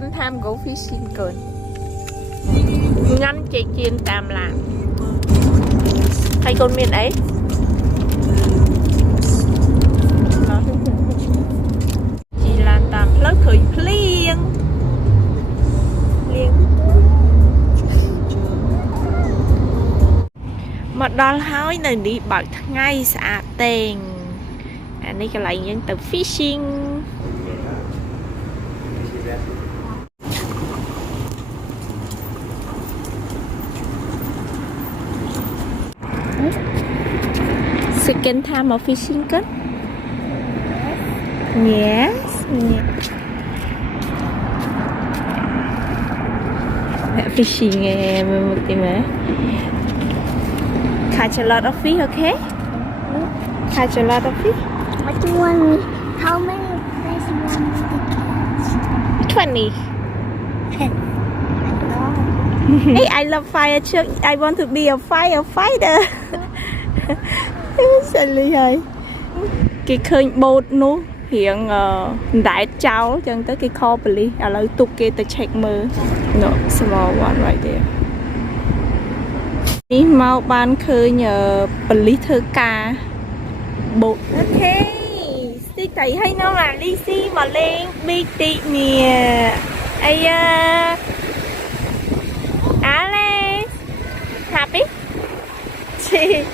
second time go fishing con ngắm chạy chiên tam làng hay con miền ấy chỉ là tạm lớp khởi liên mà đo hỏi này đi bật ngay xả tiền anh đi cái lại những từ fishing second time of fishing con yes fishing một tí nữa catch a lot of fish okay catch a lot of fish What do you want? How many fish you want me to catch? 20 hey I love fire truck I want to be a firefighter silly rồi cái khơi bột nó hiện đại cháu chân tới cái kho beli à lấy tục kia tới check mơ no small one right there đi mau ban khơi nhờ beli thơ ca bột ok đi thấy hay nó là Lizzy mà lên big tị nè ai Alex happy chị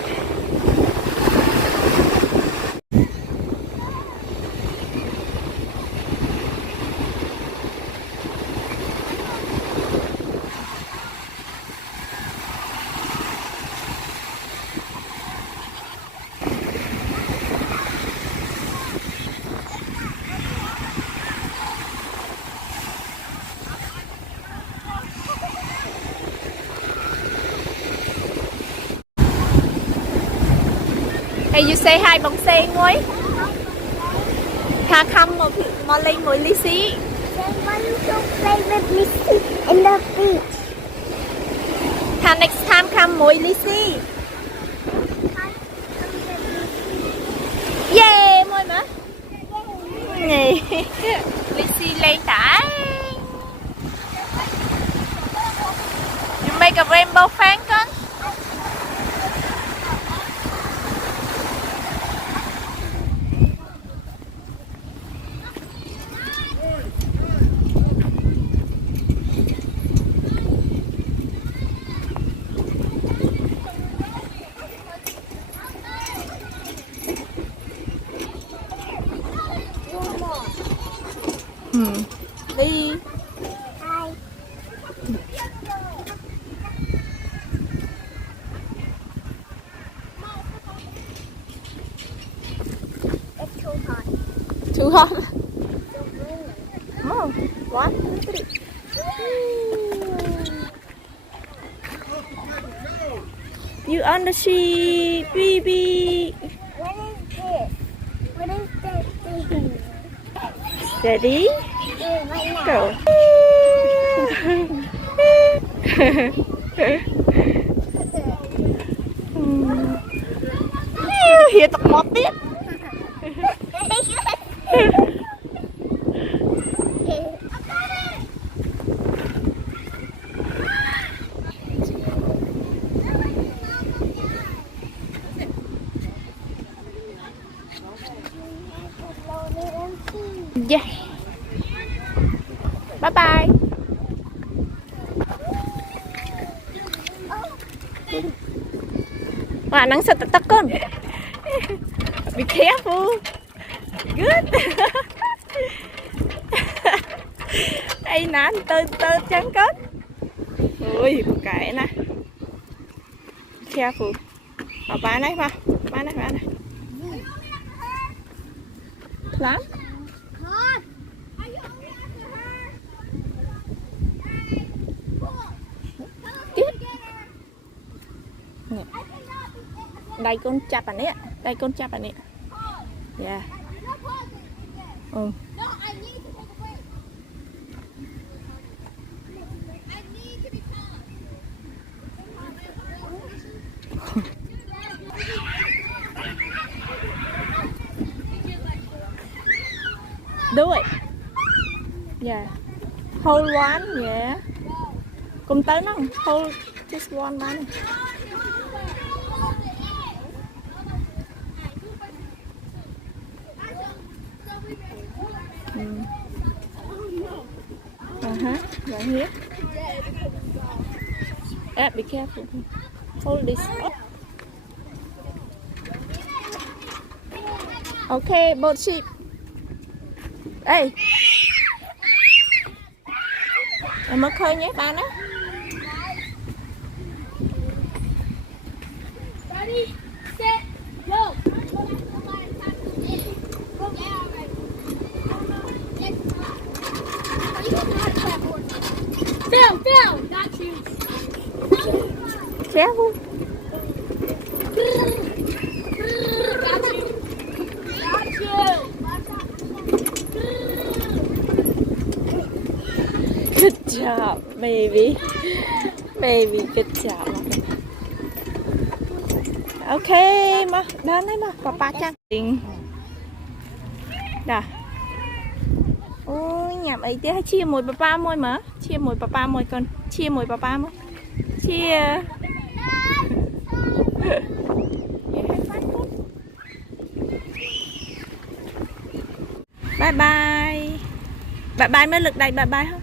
Hey, you say hi bằng xe ngồi. Thà không mà lên ngồi Lizzy. They want to play with Lizzy in the beach. Thà next time come ngồi Lizzy. Yeah, ngồi mà. Nè. Lizzy lên tải. You make a rainbow fan con. Đi. Hi. It's too hot. Too hot. Come on. 1, 2, 3. You on the sheep, baby. What is this? What is this thing? Ready? Yeah, right now. Go. Hiện tập một tiếp. Yeah. Bye bye. Wah, nang sa tatakon. Be careful. Good. Ay nan tơ trắng kết. Ui, cái nè. Be careful. Ở ba này mà. Ba này. Lắm. Đây con chập anh ấy, đây con chập anh ấy. Yeah. Ừ. Do it. Yeah. hold one yeah cùng tới nó hold just one bán right here be careful hold this up okay both sheep ê em mới khơi nhé ba nó Ready, set, go. Phil, got you. careful Got you. good job baby good job ok mà đến đấy mà papa chắc tiền rồi ôi nhảm ấy thế chia mùi papa môi mà chia mùi papa môi con chia mùi papa môi chia bye bye bye bye mới lực đây bye bye không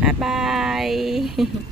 bye bye